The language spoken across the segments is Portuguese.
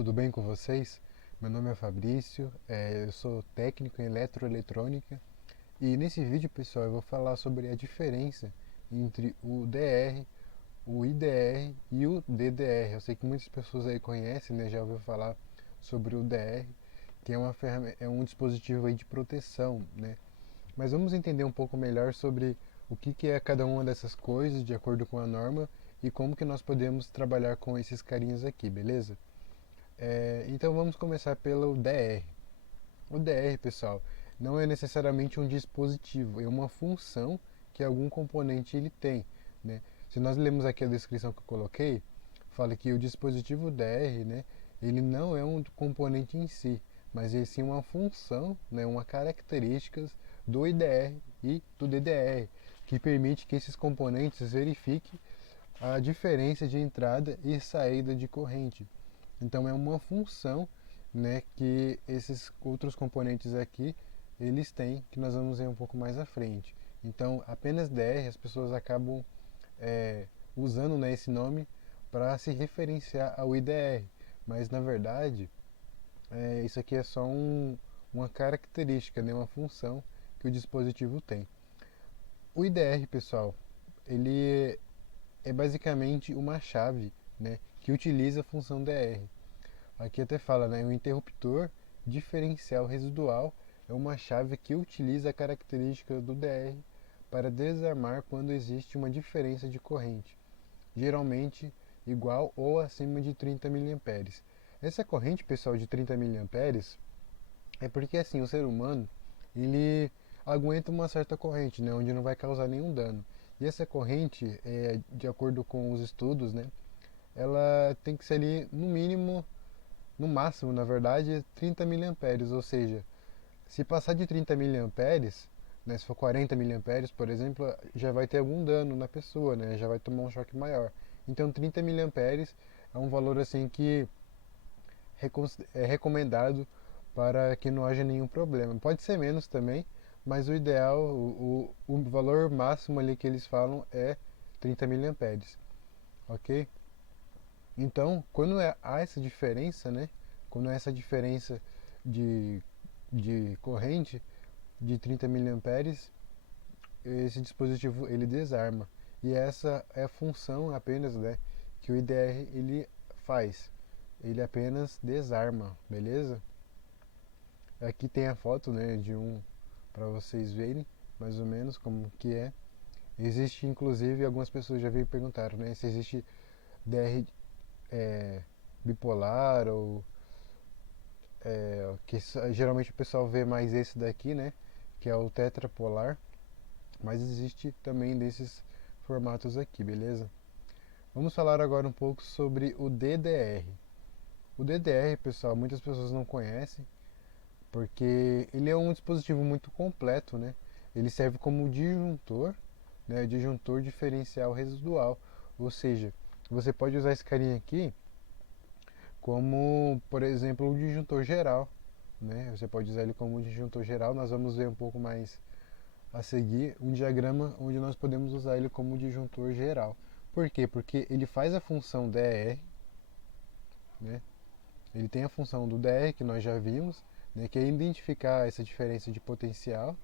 Tudo bem com vocês? Meu nome é Fabrício, eu sou técnico em eletroeletrônica e nesse vídeo, pessoal, eu vou falar sobre a diferença entre o DR, o IDR e o DDR. Eu sei que muitas pessoas aí conhecem, né, já ouviu falar sobre o DR, que é é um dispositivo aí de proteção, né? Mas vamos entender um pouco melhor sobre o que é cada uma dessas coisas de acordo com a norma e como que nós podemos trabalhar com esses carinhas aqui, beleza? Então vamos começar pelo DR. O DR, pessoal, não é necessariamente um dispositivo, é uma função que algum componente ele tem, né? Se nós lemos aqui a descrição que eu coloquei, fala que o dispositivo DR, né, ele não é um componente em si, mas é sim uma função, né, uma característica do IDR e do DDR, que permite que esses componentes verifiquem a diferença de entrada e saída de corrente. Então é uma função, né, que esses outros componentes aqui eles têm, que nós vamos ver um pouco mais à frente. Então apenas DR as pessoas acabam usando, né, esse nome para se referenciar ao IDR, mas na verdade isso aqui é só uma característica, né, uma função que o dispositivo tem. O IDR, pessoal, ele é basicamente uma chave, né, que utiliza a função DR. Aqui até fala, né? O interruptor diferencial residual é uma chave que utiliza a característica do DR para desarmar quando existe uma diferença de corrente, geralmente igual ou acima de 30 mA. Essa corrente, pessoal, de 30 mA é porque assim o ser humano ele aguenta uma certa corrente, né, onde não vai causar nenhum dano. E essa corrente, de acordo com os estudos, né, ela tem que ser ali no mínimo, no máximo, na verdade, 30 miliamperes, ou seja, se passar de 30 miliamperes, né, se for 40 miliamperes, por exemplo, já vai ter algum dano na pessoa, né, já vai tomar um choque maior. Então 30 miliamperes é um valor assim que é recomendado para que não haja nenhum problema. Pode ser menos também, mas o ideal, o valor máximo ali que eles falam é 30 miliamperes, ok? Então, quando há essa diferença, né? Quando há essa diferença de, de corrente de 30 miliamperes, esse dispositivo ele desarma. E essa é a função apenas, né, que o IDR ele faz. Ele apenas desarma, beleza? Aqui tem a foto, né, de um para vocês verem mais ou menos como que é. Existe inclusive algumas pessoas já vieram perguntar, né, se existe DR é, bipolar ou que geralmente o pessoal vê mais esse daqui, né? Que é o tetrapolar, mas existe também desses formatos aqui, beleza? Vamos falar agora um pouco sobre o DDR. O DDR, pessoal, muitas pessoas não conhecem, porque ele é um dispositivo muito completo, né? Ele serve como disjuntor, né? Disjuntor diferencial residual, ou seja, você pode usar esse carinha aqui como, por exemplo, o disjuntor geral, né? Você pode usar ele como um disjuntor geral. Nós vamos ver um pouco mais a seguir um diagrama onde nós podemos usar ele como disjuntor geral. Por quê? Porque ele faz a função DR, né? Ele tem a função do DR que nós já vimos, né? Que é identificar essa diferença de potencial,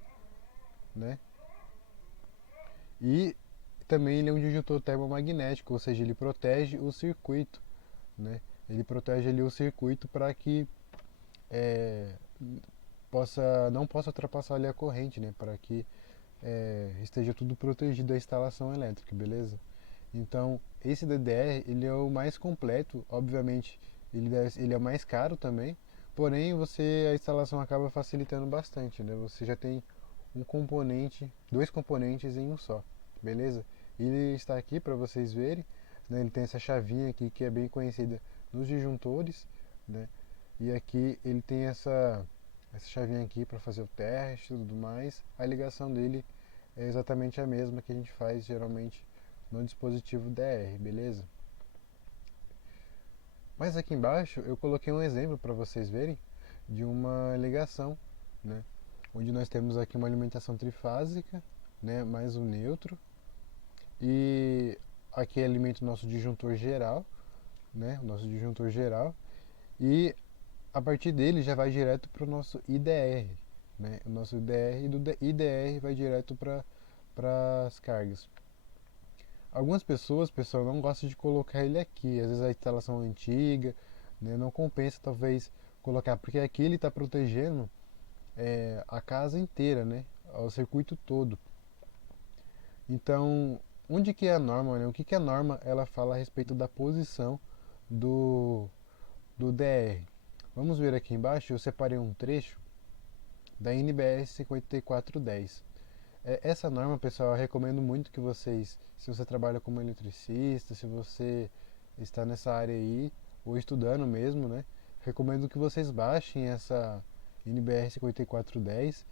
né? E também ele é um disjuntor termomagnético, ou seja, ele protege o circuito, né? Ele protege ali o circuito para que é, não possa ultrapassar ali a corrente, né? Para que esteja tudo protegido da instalação elétrica, beleza? Então, esse DDR ele é o mais completo, obviamente ele é mais caro também, porém a instalação acaba facilitando bastante, né? Você já tem um componente, dois componentes em um só, beleza? Ele está aqui para vocês verem, né? Ele tem essa chavinha aqui que é bem conhecida nos disjuntores, né? E aqui ele tem essa chavinha aqui para fazer o teste e tudo mais. A ligação dele é exatamente a mesma que a gente faz geralmente no dispositivo DR, beleza? Mas aqui embaixo eu coloquei um exemplo para vocês verem de uma ligação, né? Onde nós temos aqui uma alimentação trifásica, né? Mais o neutro, e aqui alimenta o nosso disjuntor geral, né? O nosso disjuntor geral, e a partir dele já vai direto para o nosso IDR, né? O nosso IDR e do IDR vai direto para as cargas. Algumas pessoas, pessoal, não gostam de colocar ele aqui. Às vezes a instalação é antiga, né? Não compensa talvez colocar, porque aqui ele está protegendo a casa inteira, né? O circuito todo. Então, onde que é a norma, né? O que que a norma ela fala a respeito da posição do, do DR? Vamos ver aqui embaixo, eu separei um trecho da NBR 5410. Essa norma, pessoal, eu recomendo muito que vocês, se você trabalha como eletricista, se você está nessa área aí, ou estudando mesmo, né? Recomendo que vocês baixem essa NBR 5410.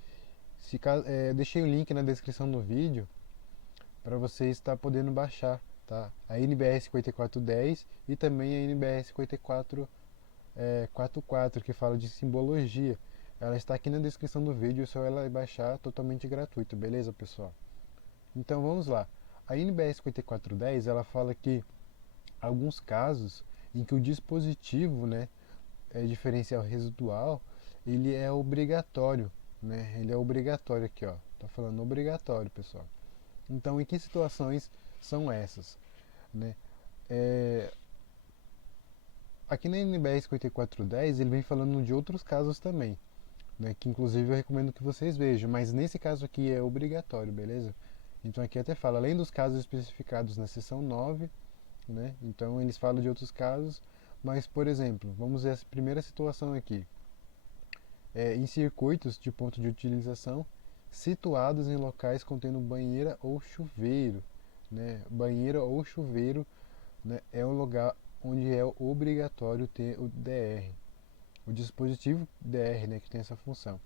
Deixei o link na descrição do vídeo para você estar podendo baixar, tá? A NBR 5410 e também a NBR 5444, que fala de simbologia. Ela está aqui na descrição do vídeo, é só ela baixar totalmente gratuito, beleza, pessoal? Então vamos lá. A NBR 5410 ela fala que alguns casos em que o dispositivo, né, diferencial residual, ele é obrigatório, né? Ele é obrigatório aqui, ó. Tá falando obrigatório, pessoal. Então, em que situações são essas, né? É, aqui na NBR 5410 ele vem falando de outros casos também, né? Que inclusive eu recomendo que vocês vejam, mas nesse caso aqui é obrigatório, beleza? Então aqui até fala, além dos casos especificados na seção 9, né? Então eles falam de outros casos, mas por exemplo, vamos ver essa primeira situação aqui. Em circuitos de ponto de utilização situados em locais contendo banheira ou chuveiro, né? Banheira ou chuveiro, né? É um lugar onde é obrigatório ter o DR, o dispositivo DR, né? Que tem essa função.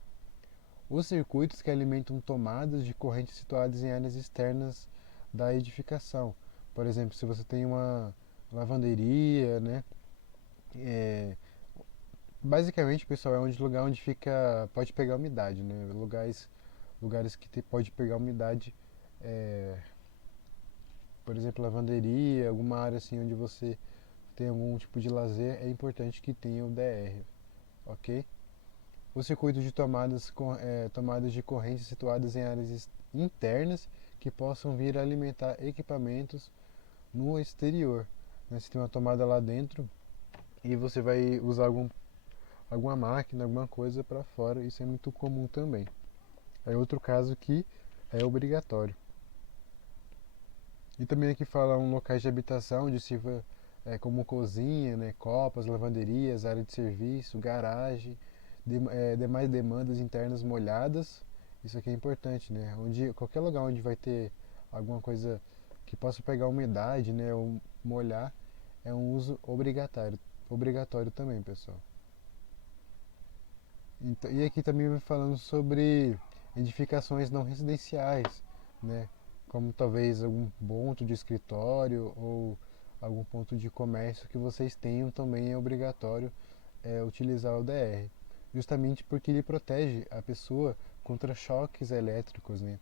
Os circuitos que alimentam tomadas de corrente situadas em áreas externas da edificação. Por exemplo, se você tem uma lavanderia, né? É, basicamente, pessoal, é onde lugar onde fica pode pegar umidade, né? Lugares que pode pegar umidade, é, por exemplo, lavanderia, alguma área assim onde você tem algum tipo de lazer, é importante que tenha o DR, ok? Os circuitos de tomadas de corrente situadas em áreas internas que possam vir a alimentar equipamentos no exterior, né? Se tem uma tomada lá dentro e você vai usar alguma máquina, alguma coisa para fora, isso é muito comum também. É outro caso que é obrigatório. E também aqui fala um locais de habitação onde sirva como cozinha, né, copas, lavanderias, área de serviço, garagem, demais demandas internas molhadas. Isso aqui é importante, né? Qualquer lugar onde vai ter alguma coisa que possa pegar umidade, né, ou molhar, é um uso obrigatório também, pessoal. Então, e aqui também vai falando sobre edificações não residenciais, né? Como talvez algum ponto de escritório ou algum ponto de comércio que vocês tenham, também é obrigatório utilizar o DR, justamente porque ele protege a pessoa contra choques elétricos, né?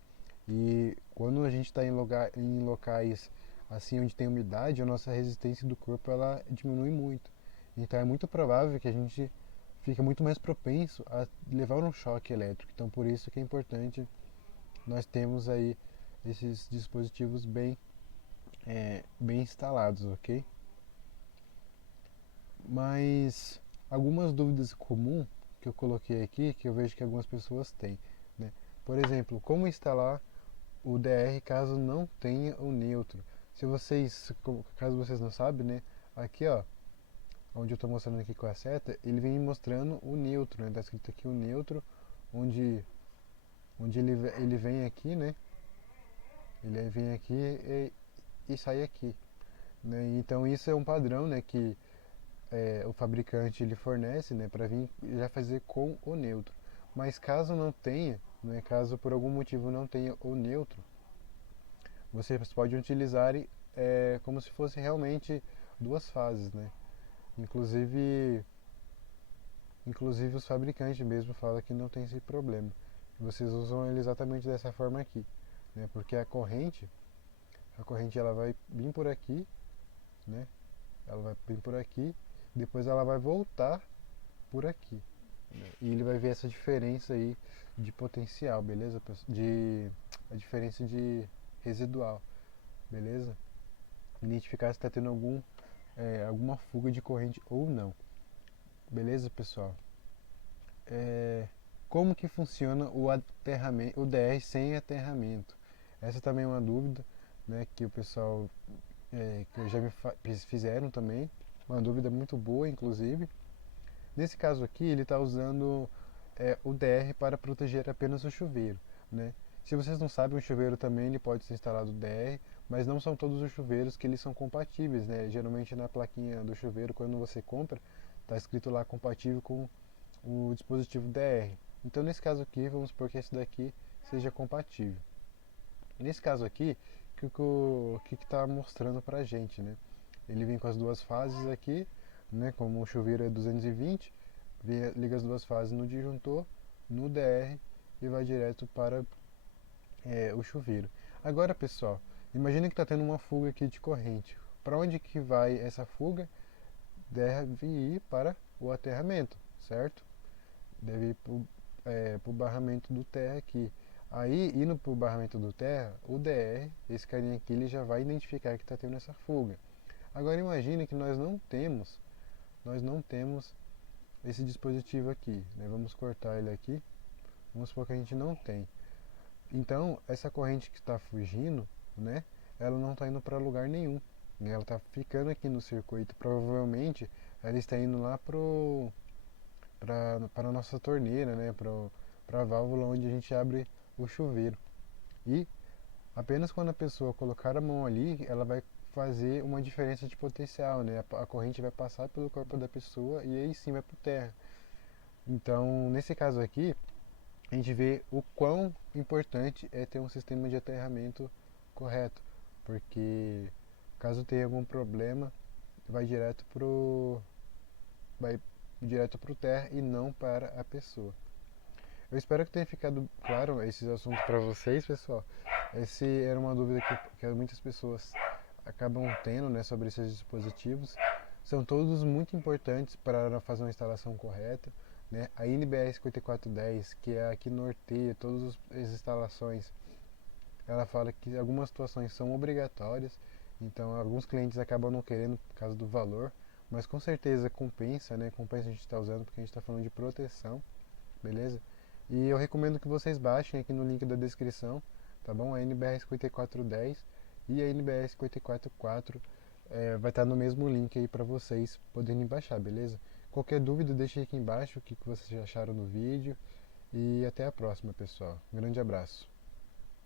E quando a gente está em locais assim onde tem umidade, a nossa resistência do corpo ela diminui muito. Então é muito provável que a gente fica muito mais propenso a levar um choque elétrico. Então por isso que é importante nós termos aí esses dispositivos bem instalados, ok? Mas algumas dúvidas comuns que eu coloquei aqui, que eu vejo que algumas pessoas têm, né? Por exemplo, como instalar o DR caso não tenha o neutro? Caso vocês não sabem, né? Aqui, ó, onde eu estou mostrando aqui com a seta, ele vem mostrando o neutro, né? Tá escrito aqui o neutro, onde, ele vem aqui, né? Ele vem aqui e sai aqui, né? Então isso é um padrão, né? Que o fabricante ele fornece, né? Para vir já fazer com o neutro. Mas caso não tenha, né? Caso por algum motivo não tenha o neutro, vocês podem utilizar como se fosse realmente duas fases, né? Inclusive, inclusive os fabricantes mesmo falam que não tem esse problema. Vocês usam ele exatamente dessa forma aqui, né? Porque a corrente ela vai vir por aqui, né? Ela vai vir por aqui, depois ela vai voltar por aqui, né? E ele vai ver essa diferença aí de potencial, beleza? A diferença de residual, beleza? Identificar se está tendo alguma fuga de corrente ou não, beleza, pessoal? Como que funciona o aterramento, o DR sem aterramento? Essa também é uma dúvida, né, que o pessoal que já fizeram também, uma dúvida muito boa, inclusive. Nesse caso aqui, ele está usando o DR para proteger apenas o chuveiro, né? Se vocês não sabem, o chuveiro também ele pode ser instalado DR, mas não são todos os chuveiros que eles são compatíveis, né? Geralmente na plaquinha do chuveiro, quando você compra, está escrito lá compatível com o dispositivo DR. Então nesse caso aqui, vamos supor que esse daqui seja compatível. Nesse caso aqui, o que está mostrando para a gente, né? Ele vem com as duas fases aqui, né? Como o chuveiro é 220, liga as duas fases no disjuntor, no DR e vai direto para o chuveiro. Agora, pessoal, imagine que está tendo uma fuga aqui de corrente. Para onde que vai essa fuga? Deve ir para o aterramento, certo? Deve ir para o barramento do terra aqui. Aí, indo para o barramento do terra, o DR, esse carinha aqui, ele já vai identificar que está tendo essa fuga. Agora imagine que nós não temos esse dispositivo aqui, né? Vamos cortar ele aqui, vamos supor que a gente não tem. Então, essa corrente que está fugindo, né? Ela não está indo para lugar nenhum, né? Ela está ficando aqui no circuito. Provavelmente, ela está indo lá para a nossa torneira, né? Para a válvula onde a gente abre o chuveiro. E apenas quando a pessoa colocar a mão ali, ela vai fazer uma diferença de potencial, né? A corrente vai passar pelo corpo da pessoa e aí sim vai para o terra. Então, nesse caso aqui, a gente vê o quão importante é ter um sistema de aterramento correto, porque caso tenha algum problema, vai vai direto pro terra e não para a pessoa. Eu espero que tenha ficado claro esses assuntos para vocês, pessoal. Essa era uma dúvida que muitas pessoas acabam tendo, né, sobre esses dispositivos. São todos muito importantes para fazer uma instalação correta, né? A NBR 5410, que é a que norteia todas as instalações, ela fala que algumas situações são obrigatórias, então alguns clientes acabam não querendo por causa do valor, mas com certeza compensa, né? Compensa a gente estar usando porque a gente está falando de proteção, beleza? E eu recomendo que vocês baixem aqui no link da descrição, tá bom? A NBR 5410 e a NBR 544 vai estar no mesmo link aí para vocês poderem baixar, beleza? Qualquer dúvida deixe aqui embaixo o que vocês acharam do vídeo e até a próxima, pessoal. Um grande abraço.